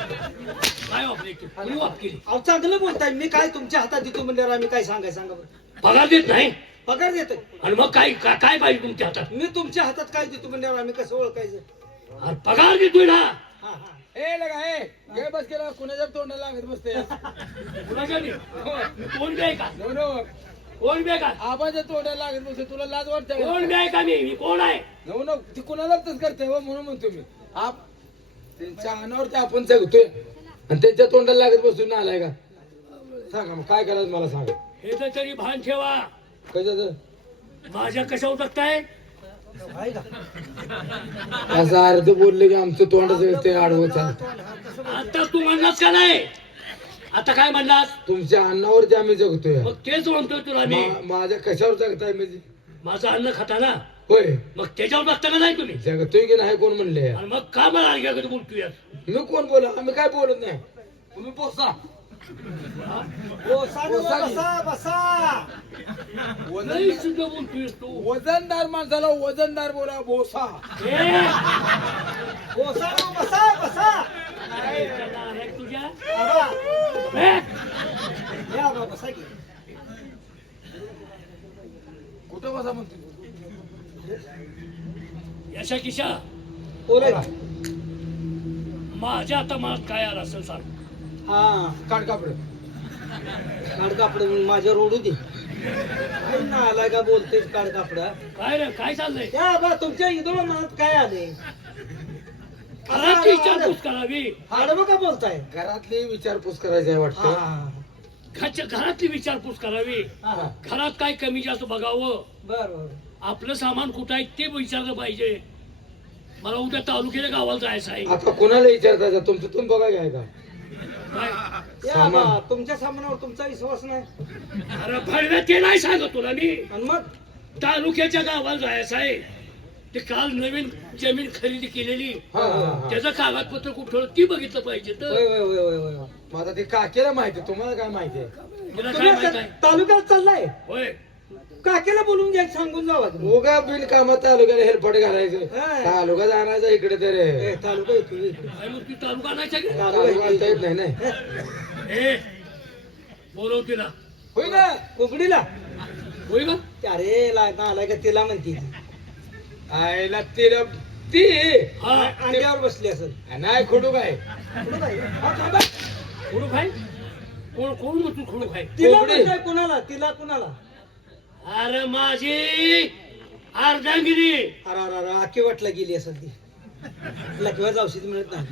काय वापरे कुणी वाप केली? अहो चांगलं बोलताय. मी काय तुमच्या हातात देतो म्हणल्यावर आम्ही काय सांगाय सांगा बरं. पगार देत नाही पगार देतोय. आणि मग काय काय पाहिजे तुमच्या हातात? मी तुमच्या हातात काय देतो म्हणल्यावर आम्ही कसं ओळखायचं? अरे पगार देतोय ना. हा हा. ए लगा ए गे बस केला कुणाच्या तोंडाला लागत बसते कुणाच्या नाही? कोण बी आहे का? कोण बी आहे का? आबाच्या तोंडाला लागत बसते तुला लाज वाटते कोण बी आहे का? मी कोण आहे? नो ती कुणाला तच करते हो म्हणून म्हणतो मी आप त्यांच्या अनावरती आपण जगतोय आणि त्यांच्या तोंडाला लागत बसून आलाय का? सांगा मग काय करायचं मला सांगा. हे तर तरी भान ठेवा. कशाचं माझ्या कशावर टाकताय? आहे का? असं अर्ध बोलले की आमचं तोंडाचं ते आडवत आता तू म्हणलास का नाही? आता काय म्हणलास? तुमच्या अन्नावरती आम्ही जगतोय. मग तेच म्हणतोय तुला मी. माझ्या कशावर जगताय म्हणजे? माझं अन्न खाता ना, होय मग त्याच्यावर टाकता का नाही तुम्ही? जगतोय की नाही कोण म्हणले? आणि मग का मला अर्घ्याकडे बोलतोय? मी कोण बोला? आम्ही काय बोलत नाही. तुम्ही पोसा बसा ना, बसा बसा. नाही सुद्धा बोलतोयस तू. वजनदार माणसाला वजनदार बोला बोसा. ए, बसा ना, बसा बसा. काय करणार आहे तुझ्या? आबा, ए, या आबा, बसा की. कुठं बसा म्हणतो? यशा किशा बोला. माझ्या आता मनात काय आलं असं सांग. हा काढ कापड. काढ कापड माझ्यावर ओढू दे. काय ना आलाय का बोलतेस काढ कापडा. काय रे, काय चाललंय? या बा तुमच्या इदोळ मनात काय आले? घरातली विचारपूस करावी. आडवं का बोलताय? घरातली विचारपूस करायची आहे हा, वाटतं. हा, घरातली विचारपूस करावी. हा, हा. घरात काय कमी जास्त बघावं. बर बर. आपलं सामान कुठं आहे ते विचारलं पाहिजे. मला उद्या तालुक्याच्या गावाला जायचं आहे. आता कोणाला विचारता? तुमचं तुम्ही बघा घ्याय का? काय? या बा तुमच्या सामानावर तुमचा विश्वास नाही. अरे भडव्या ते नाही सांगत तुला मी. आणि मग तालुक्याच्या गावाला जायचं आहे. ते काल नवीन जमीन खरेदी केलेली, हा, हा, हा. त्याचं कागदपत्र कुठं ती बघितलं पाहिजे. होय तर होय होय होय होय. मग आता ते काकेला माहिती, तुम्हाला काय माहिती आहे? तुला काय तुम्ही माहित आता आहे? तालुक्यात चाललाय. होय, काकेला बोलून घ्या, सांगून जावा तुम्ही. उगा बिन कामात तालुक्याला हेरफट घालायचं. हा. तालुका जाण्याचं इकडे तर ए, तालुका येतो इकडे. काय मग तू तालुका नाही की? तालुका आणता येत नाही नाही. ए, बोलव तिला. होय ना? कुकडीला. होय का? अरे लागता आलाय का तिला म्हणते ती. आईला तिला ती हा, अंड्यावर बसली असेल. नाही खोटू काय? कुठं बाई? हा, थांबा. खोडू खाय. कोण कोण मग तू खोडू खाय? तिला कोकडी. म्हणताय कुणाला? तिला कुणाला? अरे माझी अर्धांगिरी. अरे अरे अरे आखी वाटला गेली असेल ती. लकव्याच औषध मिळत नाही.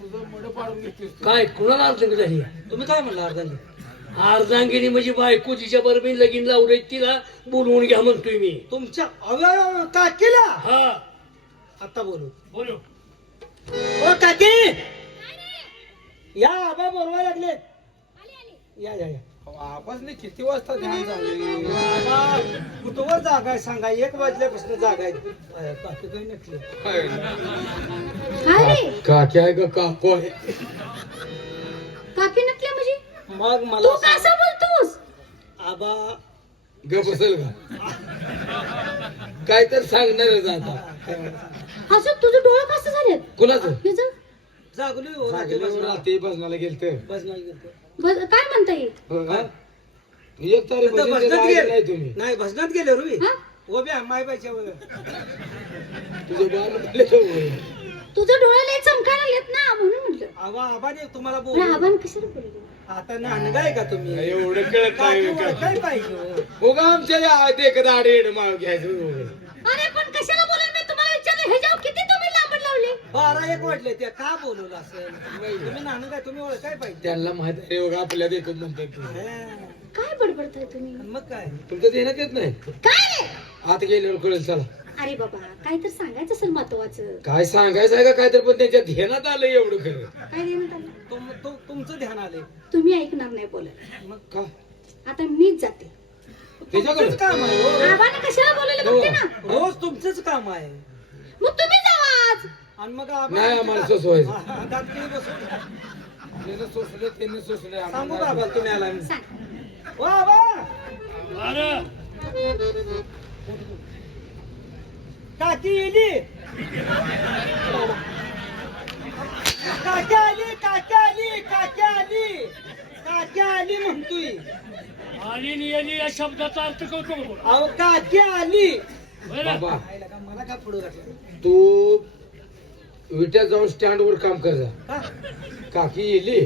तुझं मड पाडून घेतोस. काय कुणाला अर्धांगिरी झाली? तुम्ही काय म्हणला अर्धांगी? अर्धांगिरी म्हणजे बायको जिच्या बरोबर मी लगीन लावले तिला बोलवून घ्या म्हणतोय मी. तुमच्या अव्या काकीला. हा, आता बोलू. बोलो. ओ काकी, या आबा बोलवायला लागले. या या या. आपण किती वाजता ध्यान झाले? आबा कुठवर जागा आहे सांगा. 1 वाजल्यापासून जागा आहे. काकी काही नसले. काय रे काकी आहे का काको आहे? काकी नटल्या म्हणजे मग तू मला कसं सांग. बोलतोस? आबा ग बसेल का? काय तर सांगणारच आता. असं तुझं डोळं कसं झालेत? कुणाचं? हे जा. जागलोय हो, रात्री जागेवर बसणार. रात्री भजनाला गेलते. बसणार गेलतो. काय म्हणता येईल? एक तारीख तिथं भजनाला भजनात आले नाही गेले. तुम्ही. नाही भजनात गेले रुई. हा? ओब्या मायबाईच्या वर. तुझे बाल म्हणले होय. तुझं डोळे लय चमकायला लागलेत ना म्हणून म्हटलं. आबा आबाने तुम्हाला अरे बोल. आबान कशाला बोलले? आता नानगाय का तुम्ही? एवढं कळत काकी नाही का? काय पाहिजे हो? उगा आमच्या या देखत आडेड माव घ्यायचं. अरे पण कशाला बोलले? मी तुम्हाला विचारलं हे जाऊ किती तुम्ही लांबड लावले? 12-1 वाजले ते का बोलवलं असेल? तुम्ही नानगाय तुम्ही ओळख काय पाहिजे? त्यांना माहित आहे उगा आपल्या देखत म्हणतात ते. हा. काय बडबडताय तुम्ही? मग काय? तुमचं देण्यात येत नाही. काय रे? आत गेल्यावर कळेल. चला अरे बाबा काय तर सांगायचं असेल महत्वाचं. काय सांगायचं आहे का काय तर, पण त्याच्या ध्यानात आलं एवढं खरं. काय देण्यात आलं? तुमचं ध्यान आले. तुम्ही ऐकणार नाही बोलायला. मग का? आता मीच जाते. त्याच्याकडे तुमचंच काम आहे हो. आबाने कशाला बोलवलं बघते ना. रोज तुमचंच काम आहे. मग तुम्ही जावा आज. आणि मग नाही आम्हाला सोसवायचं. दात किती बसून त्यानं सोसलं त्यांनी सोसलं. सांगू का आबा तुम्ही आला म्हणून? सांग. ओ आबा अरे काकी येली. काक्या आली काक्या आली काक्या आली काक्या आली म्हणतोय. आली नियली या शब्दाचा अर्थ कळतो का तुला? अहो काक्या आली. बरं? बाबा मला काय पुढे घातलं? तू विट्यात जाऊन स्टँड वर काम कर जा. का? काकी येली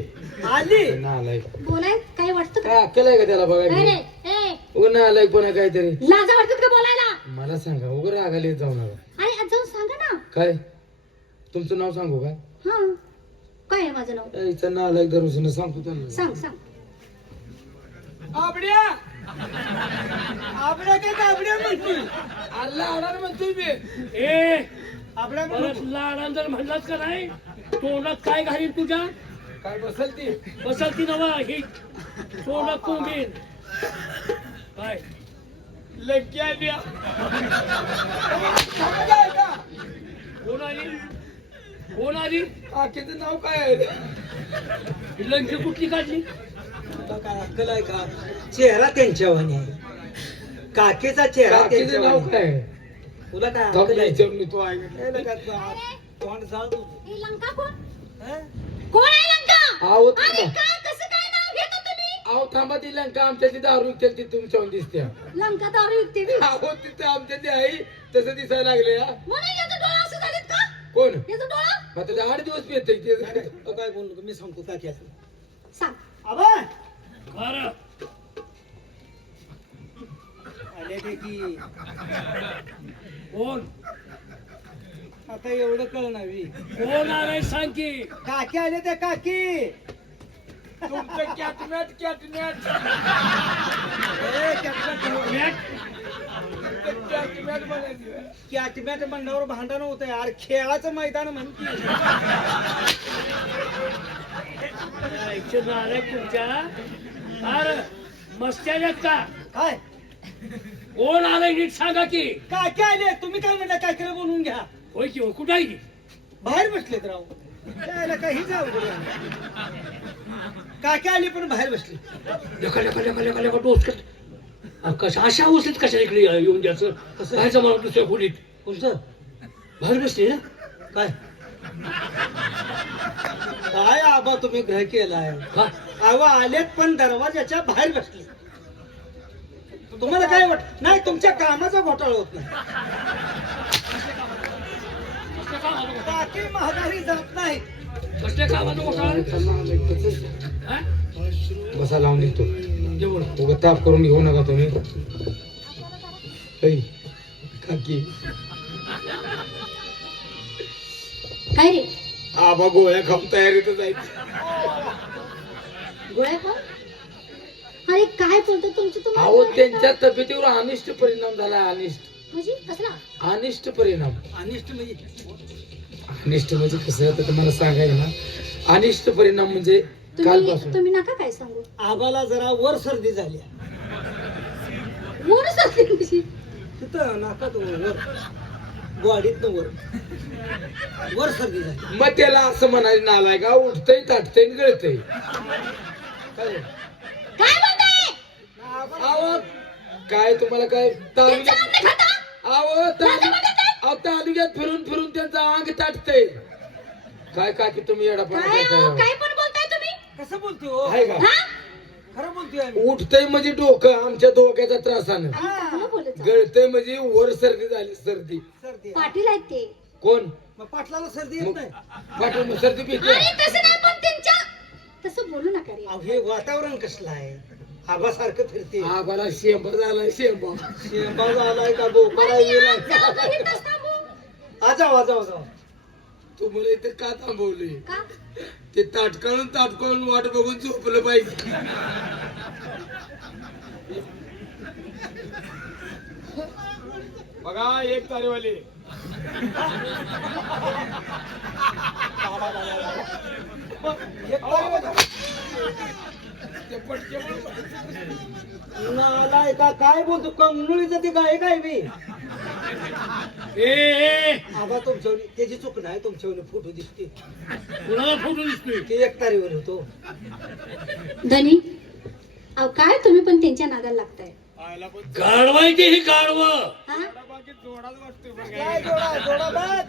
आली. नालाय बोलाय काय वाटतं का? काय अक्कल आहे का त्याला काय रे बघायला? ए उगा नालाय पण आहे काहीतरी. लाजा वाटतात का बोलायला? मला सांगा उगा रागाला येत जाऊ नका. आणि आज जाऊन सांगा ना. काय तुमचं नाव सांगू का? हा काय आहे माझं नाव? याचं नालायक दरवर्षीनं सांगतो त्यांना. सांग सांग. आबड्या आबड्या काय आबड्या म्हणतोय? अल्ला आडार म्हणतोय मी. ए आबड्या परत म्हणतोय. लाडान जर म्हणलास का नाही तोंडात काय घालील तुझ्या? काय बसल ती? बसल ती नवा ही तोंडात कोंबीन काय लग्गी आली. कोण आली? कोण आली? काकीचं नाव काय आहे? ही लंकी कुठली काढली? तुला काय अक्कल आहे का? चेहरा त्यांच्यावानी आहे. काकेचा चेहरा काकीचं नाव त्यांच्यावानी काय आहे. आहे? तुला काय थांब अक्कल ना, आहे? विचारून मी तो ऐकत. हे लगा तोंड जाळ तू. ही लंका कोण? हं? कोण आहे लंका? आहो आणि थांबा. काय कसं काय नाव घेता तुम्ही? आहो थांबा ती लंका आमच्या ती दारू विकतेल ती तुमच्यावर दिसते. लंका दारू विकते बी. आहो तिथं आमच्या ती आई तसं दिसायला लागले. हा म्हणून याचं डोळा असं झालेत का? कोण? याचं डोळा? मग त्याला 8 दिवस येते ते. तो काय बोललो मी सांगतो काकी सांग. आबा बरं आले ते की कोण? आता एवढं कळणार बी. कोण आलाय सांग की? काकी आले ते काकी. तुमचं कॅटमॅट कॅटमॅट ए, कॅटमॅट मॅट? कॅटमॅट म्हणायचं. कॅटमॅट मंडावर भांडण होत आहे. अरे खेळाचं मैदान म्हणती. आलाय तुमच्या अरे मस्त्याच्यात का? काय कोण आलाय नीट सांगा की? काकी आले. तुम्ही काय म्हणता काकीला बोलून घ्या. होय की हो, कुठं आहे की? बाहेर बसलेत राव. त्याला काही जाऊ काकी आली पण बाहेर बसली. लेखा लेखा लेखा लेखा लेखा डोस कशा अशा अवस्थेत कशा इकडे येऊन द्यायचं? कसं राहायचं मला दुसऱ्या खोलीत? कोणतं बाहेर बसली ना? काय काय आबा तुम्ही ग्रह केलाय? का? आवा आलेत पण दरवाजाच्या बाहेर बसले. तुम्हाला काय वाटत नाही? तुमच्या कामाचा घोटाळा होत नाही. कसल्या कामाचं घोटाळा? काकी महागारी जात नाही. कसल्या कामाचं घोटाळा? हा? बसा लावून देतो. जेवण. उगा ताप करून घेऊ नका तुम्ही. ऐ, काकी काय रे? आबा गोळ्या खाऊन तयारीतच जायचं. गोळ्या खाऊ? अरे काय बोलतो तुमचं अहो तुम्हाला? त्यांच्या तब्येतीवर अनिष्ट परिणाम झाला. म्हणजे कसला? अनिष्ट परिणाम. अनिष्ट म्हणजे अनिष्ट म्हणजे कसं आता तुम्हाला सांगायला ना. अनिष्ट परिणाम म्हणजे कालपासून तुम्ही नका काय सांगू. आबाला जरा वर सर्दी झाली. वर सांगते कशी? तिथं नाकात वर ग्वाडीत वर वर सर्दी झाली. मग त्याला असं म्हणायला नालाय का उठतय ताटतय गळतय. काय काय बोलताय? अहो काय तुम्हाला काय तालुक्यात त्यांचं अन्न खाता? अहो तालुक्यात फिरून फिरून त्यांचं अंग ताटतय. काय काकी तुम्ही येडापणा काय हो, करताय? काय पण बोलताय तुम्ही? कसं बोलतोय हो? आहे का? हा? खरं बोलतोय आम्ही. उठतय म्हणजे डोकं आमच्या डोक्याच्या त्रासानं. चांगलं बोलत जा. गळतय म्हणजे वर सर्दी झाली. सर्दी सर्दी आहे. पाटील आहेत ते. कोण? मग पाटलाला सर्दी मग येत नाही. पाठवून सर्दी पिते. अरे तसं नाही पण त्यांच्या तसं बोलू नका रे. अहो, हे वातावरण कसलं आहे? आबासारखं फिरते. आम्हाला शेंबा झालाय शेंबा. शेंबा झालाय का बोकडा अरे गेलाय? आज जाऊ का इथंच थांबू? आजाव जाऊ तुम्हाला इथे का थांबवले? का? ते ताटकाळून वाट बघून झोपलं पाहिजे. बघा एक तारेवाले नालाय का काय बोलतो? कंगनुळीचं ते गाय काय बी ए आबा तुमच्यावर त्याची चूक नाही. तुमच्यावर फोटो दिसते. कुणाला फोटो दिसतोय? ते एक तारीवर होतो. धनी अहो काय तुम्ही पण त्यांच्या नादाला लागताय. गाढवायची ही गाढव. हा? काय जोडा बाद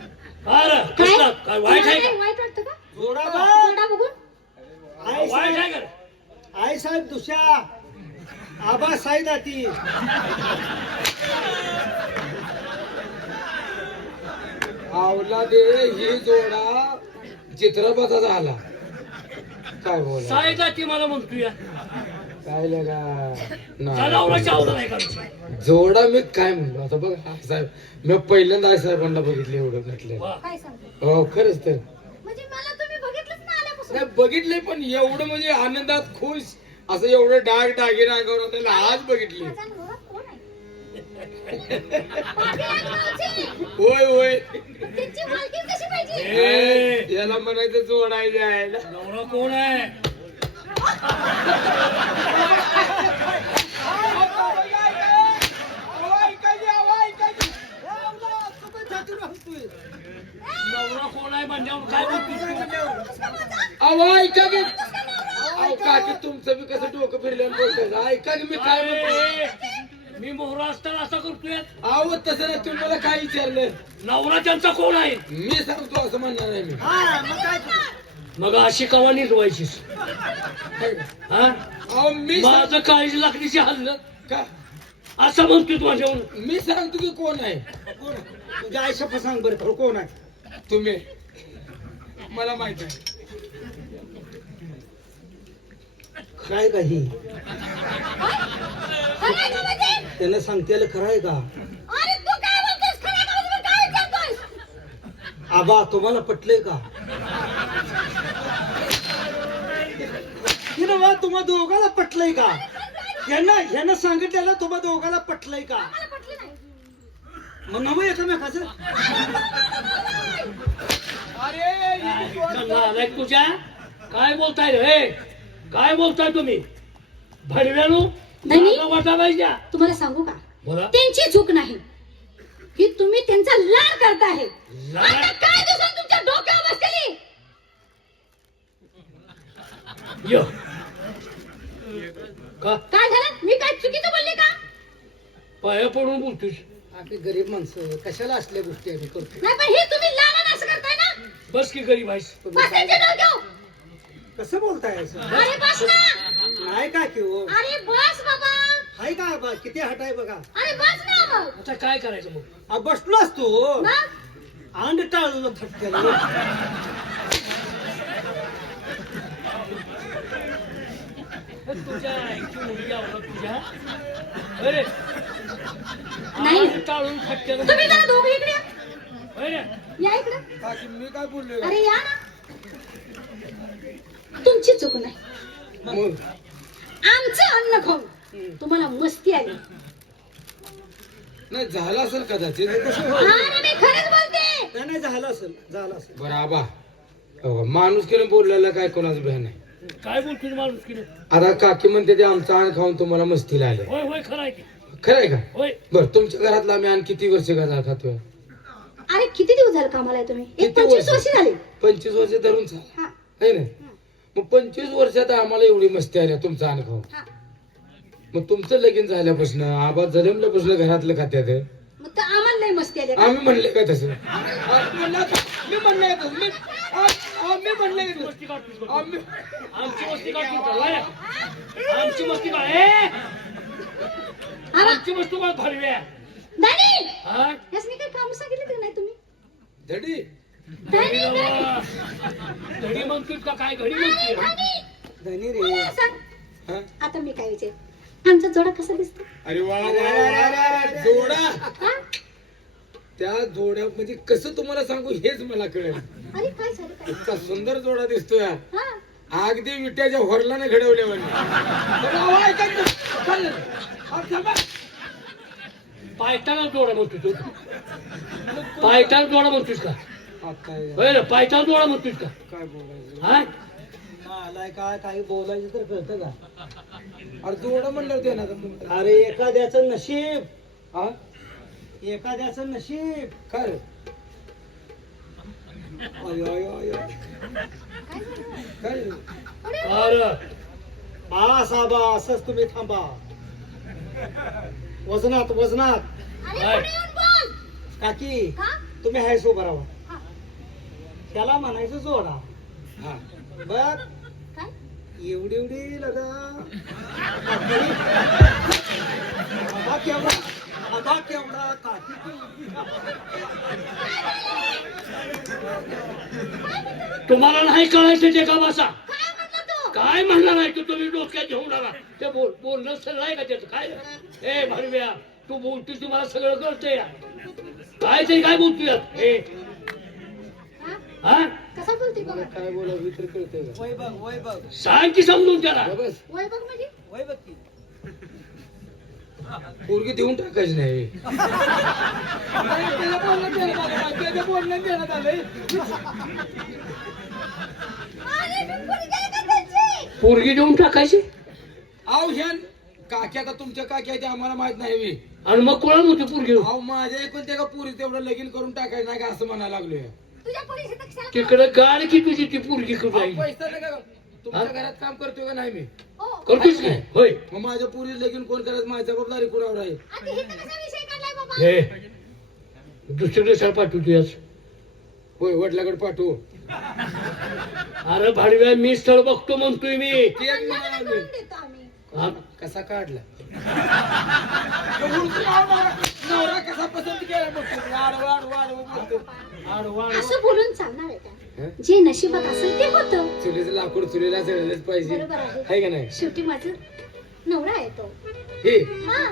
अरे कसला काय वाईट आहे तुम्हाला का? वाईट वाटतं का? जोडा बाद साहेब दुसऱ्या आबा साहेब आती आवला दे ही जोडा चित्रपटाचा झाला. काय बोला साय जाती मला म्हणतो या काय लगा जनावरांची आवडा नाही करायची. जोडा मी काय म्हणलो आता बघ हा साहेब मी पहिल्यांदा आई साहेबांना बघितले एवढं म्हटलं. वा. काय सांगतो हो खरंच तर म्हणजे मला तुम्ही बघितलंच ना आल्यापासून. नाही बघितले पण एवढं म्हणजे आनंदात खुश असं एवढं डागे नागावर त्याला आज बघितले. माझा नवरा कोण आहे? पाटील गावचे. होय होय त्यांची मालकी कशी पाहिजे? ए, याला म्हणायचं जोडायचं आहे ना. नवरा कोण आहे? नवरा कोण आहे म्हणल्यावर काय बोलतोस तू? अहो ऐका की अहो काकी तुमचं मी कसं डोकं फिरलं बोलतोय ऐका की मी काय म्हणतो. ए, मी मोहरा असताना असं करतोय. अहो तसं नाही तुम्ही मला काय विचारलं नवरा त्यांचा कोण आहे? मी सांगतो असं म्हणणार आहे मी. हा मग काय मग अशी कवा निजवायचीस हा? अहो मी माझं काळजी लाकडीची हल्लं का असं म्हणतोय तू माझ्यावर. मी सांगतो की कोण आहे. कोण तुझ्या आयुष्यात सांग बरं खरं कोण आहे तुम्ही मला माहित आहे. काय काही खरं आहे का म्हणजे? त्यानं सांगतेला खरं आहे का अरे तू काय बोलतोस? खरं आहे का म्हणजे मी काय विचारतोयस? आबा तुम्हाला पटलंय का की ना तुम्हा दोघाला पटलंय का ह्यानं सांगितलेलं तुम्हा दोघाला पटलंय का मला पटलं नाही. मग नवं एकमेकाचं नालायक तुझ्या काय बोलताय रे? काय बोलताय तुम्ही भडव्यानो? नाही. वाटा पाहिजे तुम्हाला सांगू का बोला. त्यांची चूक नाही की तुम्ही त्यांचा लाड करताय. लाड? आता काय दिवसांनी तुमच्या डोक्यावर बसलेली य का काय झालं? मी काय चुकीचं बोलले का? पाया पडून बोलतोस? आपली गरीब माणसं कशाला असल्या गोष्टी आम्ही करतो नाही पण हे तुम्ही लाडानं असं करताय ना. बस की गरीब आहेस. बस त्यांच्या डोक्यावर. कसं बोलताय असं अरे बस ना. नाही का की हो अरे बस बाबा. हाय का आबा किती हट आहे बघा अरे बस ना मग. आता काय करायचं मग? बसलो असतो मग अंड टाळलं थटक्याला तुझ्या आईची मुलगी आवडत तुझ्या अरे नाही. आवाज टाळून फटक्यानं तुम्ही जरा दोघं इकडे या. अरे या इकडे. काकी मी काय बोललोय अरे या ना. तुमची चूक नाही. मग आमचं अन्न खाऊन तुम्हाला मस्ती आली. नाही झालं असेल कदाचित. अरे मी खरंच बोलते. नाही झालं असेल बरं आबा हो, माणूस केलं बोललेलं काय कोणाचं भ्या नाही. काय बोलतोय माणूस की रे? आता काकी म्हणते ते आमचं अन्न खाऊन तुम्हाला मस्तीला आले. होय होय खरं आहे की. खरं आहे का? होय बरं तुमच्या घरातला आम्ही आणि किती वर्ष गाजा खातोय? अरे किती दिवस झाले कामाला आहे तुम्ही? किती 25 वर्ष? वर्ष झाली. 25 वर्ष धरून चाल हा है ना. मग 25 वर्षात आम्हाला एवढी मस्ती आली तुमचं अन्न खाऊन. हा. मग तुमचं लगीन झाल्यापासून आबा जन्मल्यापासून घरातलं खात्यात मग तर आम्हाला लय मस्ती आली. आम्ही म्हणले का तसं? मी म्हणले का तसं? मी म्हणले का मस्ती काढतोस तसं? का? आम्ही आमची मस्ती काढतोस का? होय? आमची मस्ती काढ ए! आमची मस्ती काढ भरव्या दादी हा? यासनी काही काम सांगितलं का नाही तुम्ही? धडी घडी नव्ह. घडी म्हणतोय का काय घडी म्हणतोय? धनी मला रे सांग. हा? आता मी काय विचार आमचा जोडा कसा दिसतो? अरे वा वा वा वा. जोडा हा? त्या जोड्या म्हणजे कसं तुम्हाला सांगू हेच मला कळेल. अरे काय झालं काय? इतका सुंदर जोडा दिसतोय हा अगदी विट्याच्या होरलाने घडवल्या पायटाला जोडा म्हणतोय तू? पायटाला जोडा म्हणतोस का? होय रे पायटाला जोडा म्हणतोस का? काय बोलायचं हा? आलाय काय काही बोलायचं तर कळतं का अरे जोडा म्हणलं होते ना तुम्ही. अरे एखाद्याचं नशीब हा एखाद्याचं नशीब काय रे? आय, आय, आय, आय. काय रे? अरे बा साबा असंच तुम्ही थांबा वजनात वजनात अरे काय? पुढे येऊन बोल. काकी का? तुम्ही हायस उभा राहा हा. त्याला म्हणायचं जोडा हा बर काय? एवढी एवढी लगा आबा केवढा काठी केवढी. तुम्हाला नाही कळायचं ते का बसा काय म्हणला तो? काय म्हणणार आहे तू तुम्ही डोक्यात घेऊन आला ते बोलणं सरळ आहे का त्याचं काय ए भरव्या तू बोलतोय तुम्हाला सगळं कळतंय या. काय ते काय बोलतोय यात? ए हा? हा कसा बोलते बघ काय बोलावं तर कळतंय का? वय बघ सांग की समजून त्याला बस वय बघ म्हणजे वय बघ की. पोरगी देऊन टाकायची नाही अरे मी पोरगी का त्यांची? पोरगी देऊन टाकायची अहो ह्या काक्या का तुमच्या काक्या ते आम्हाला माहित नाही बी. आणि मग कोणाला होती पोरगी अहो माझ्या एकूण त्या का पुरी तेवढं लगीन करून टाकायचं नाही का असं म्हणायला लागलोय तुझ्या पोरीशी तर कशाला तिकडे गाड की तुझी ती पोरगी कुठे अहो, आहे पैसा नाही का तुमच्या घरात काम करतोय का नाही मी हो. करतोच नाही होय मग माझ्या पुरी लगीन कोण करायचं माझी जबाबदारी कोणावर आहे आता हे तर कसा विषय काढलाय बाबा? हे दुसरीकडे सर पाठवतोयस होय वडिलाकडे पाठवू अरे भाडव्या मी स्थळ बघतो म्हणतोय मी ते एक लग्न म्हणायला करून लागलोय. देतो आम्ही. हा? कसा काढला नवरा कसा पसंत केला बघतो आडवा असं बोलून चालणार आहे का? हं? जे नशिबात असेल ते होतं. चुलीचं लाकूड चुलीला जळलंच पाहिजे बरोबर आहे. आहे का नाही शेवटी माझं नवरा आहे तो. हे हा.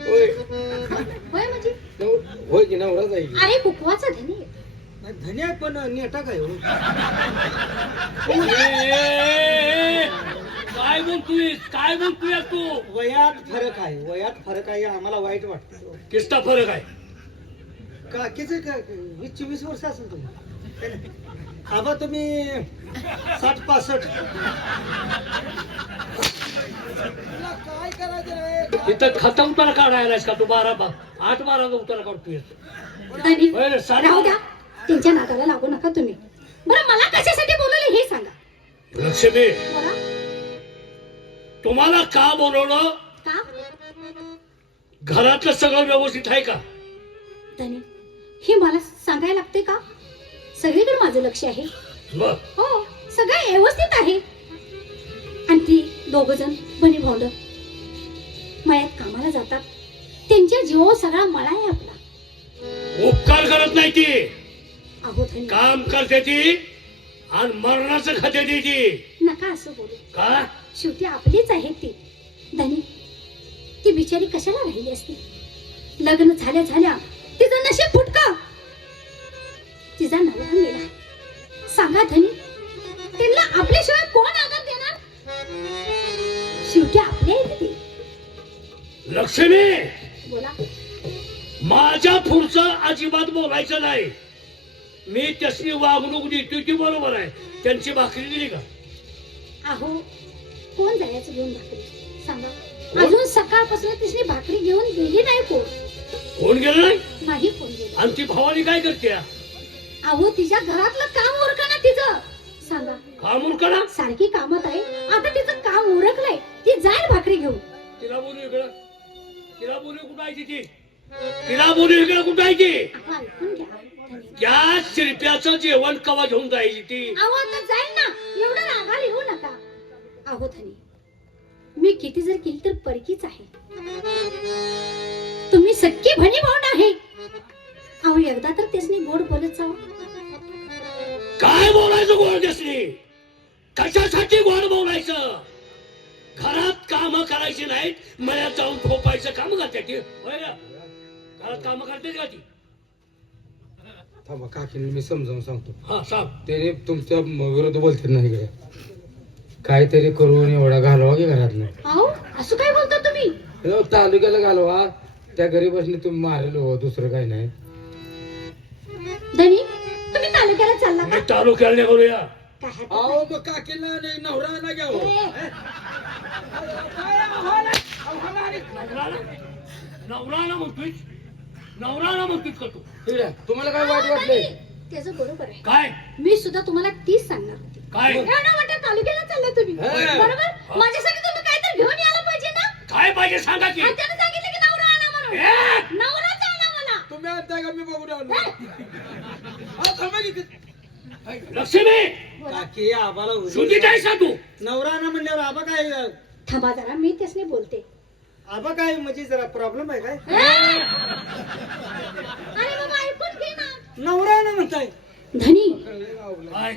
होय होय म्हणजे होय की नवराच आहे की. अरे कुकवाचा धनी आहे. धन्या पण नेटा काय हो? काय बोलतोय काय बोलतोय तू वयात फरक आहे आम्हाला वाईट वाटतं. किस्ता फरक आहे काकीचं काय 20-24 वर्ष असेल तुम्ही आबा तुम्ही 60-65. काय करायचं इथं खाता उतारा काढायलास का तू 8-12 उतारा काढतोय धनी होय रे, साडी- राहू द्या. त्यांच्या नादाला लागू नका तुम्ही. बरं मला कशासाठी बोलवलं हे सांगा. लक्ष्मी बोला. तुम्हाला का बोलवलं का? घरातलं सगळं व्यवस्थित आहे का धनी हे मला सांगायला लागते का? सगळीकडे माझं लक्ष आहे. बर हो सगळं व्यवस्थित आहे. आणि ती दोघ जण बनी भावंड मळ्यात कामाला जातात. त्यांच्या जीवावर सगळा मळा आहे आपला. उपकार करत नाही ती अहो धनी काम करते ती आणि मरणाचं खाते ती नका असं बोलू. का शेवटी आपलीच आहे ती. धनी ती बिचारी कशाला राहिली असती? लग्न झाल्या झाल्या तिचं नशीब फुटका. तिचा नवरा मेला. सांगा धनी त्यांना आपल्याशिवाय कोण आदर देणार? शेवटी आपले आहे ती. लक्ष्मी बोला. माझ्या पुढचं अजिबात बोलायचं नाही. मी त्याची वागणूक देतोय ती बरोबर आहे. त्यांची भाकरी दिली का अहो कोण जायचं घेऊन भाकरी सांगा. अजून सकाळपासून तिने भाकरी घेऊन गेली नाही. कोण गेलं नाही नाही कोण गेलं. आणि ती भावानी काय करते अहो तिच्या घरातलं काम उरकणं तिचं. सांगा काम उरकणा सारखी कामात आहे. आता तिचं काम उरकलंय. ती जाईल भाकरी घेऊन. तिला बोलू इकडं तिला बोलू कुठं आहे ती तिला बोलू इकडं कुठं आहे ती अहो, ऐकून घ्या धनी. त्या शिरप्याचं जेवण कवा घेऊन जायची ती अहो आता जाईल ना. एवढं रागाला येऊ नका. अहो धनी मी किती जर केली तर परकीच आहे. तुम्ही सख्खी भणी भावंड आहे. अहो एकदा तर त्यासनी गोड बोलत जावं. काय बोलायचं गोड दिसली कशासाठी गोड बोलायचं घरात काम करायची नाहीत मळ्यात जाऊन झोपायचं काम करते ती होय ना घरात काम करते का ती थांबा काकीने मी समजावून सांगतो हा सांग त्याने तुमच्या विरोध बोलतात नाही इकडे काहीतरी करून एवढा घालवा की घरात नाही अहो असं काय बोलता तुम्ही? तालुक्याला घालवा त्या गरीबाने तुम्ही मारेल हो दुसरं काही नाही धनी तुम्ही तालुक्याला चालला मी का? तालुक्याला निघालूया काय हरकत अहो नाही. मग काकीला नाही नवरा ना घ्यावं नवराला म्हणतोय का तू तुम्हाला काय वाईट अहो, वाटलंय धनी, त्याचं बरोबर आहे. काय मी सुद्धा तुम्हाला तीच सांगणार होती. काय एवढ्या मोठ्या तालुक्याला चालला तुम्ही हा. बरोबर. माझ्यासाठी तुम्ही काहीतरी घेऊन यायला पाहिजे ना. काय पाहिजे सांगा की आणि त्यानं सांगितलं की नवरा आणा म्हणून. ए! नवराच आणा मला. तुम्ही आणताय का मी बघू राहिलो ए, थांबा की लक्ष्मी बरं काकी आबाला उडी- शुद्धीत आहेस का तू नवरा ना म्हणल्यावर आबा काय थांबा जरा मी त्यासने बोलते आबा काय म्हणजे जरा प्रॉब्लेम आहे काय अरे बाबा ऐकून घे ना नवरा ना म्हणताय धनी काय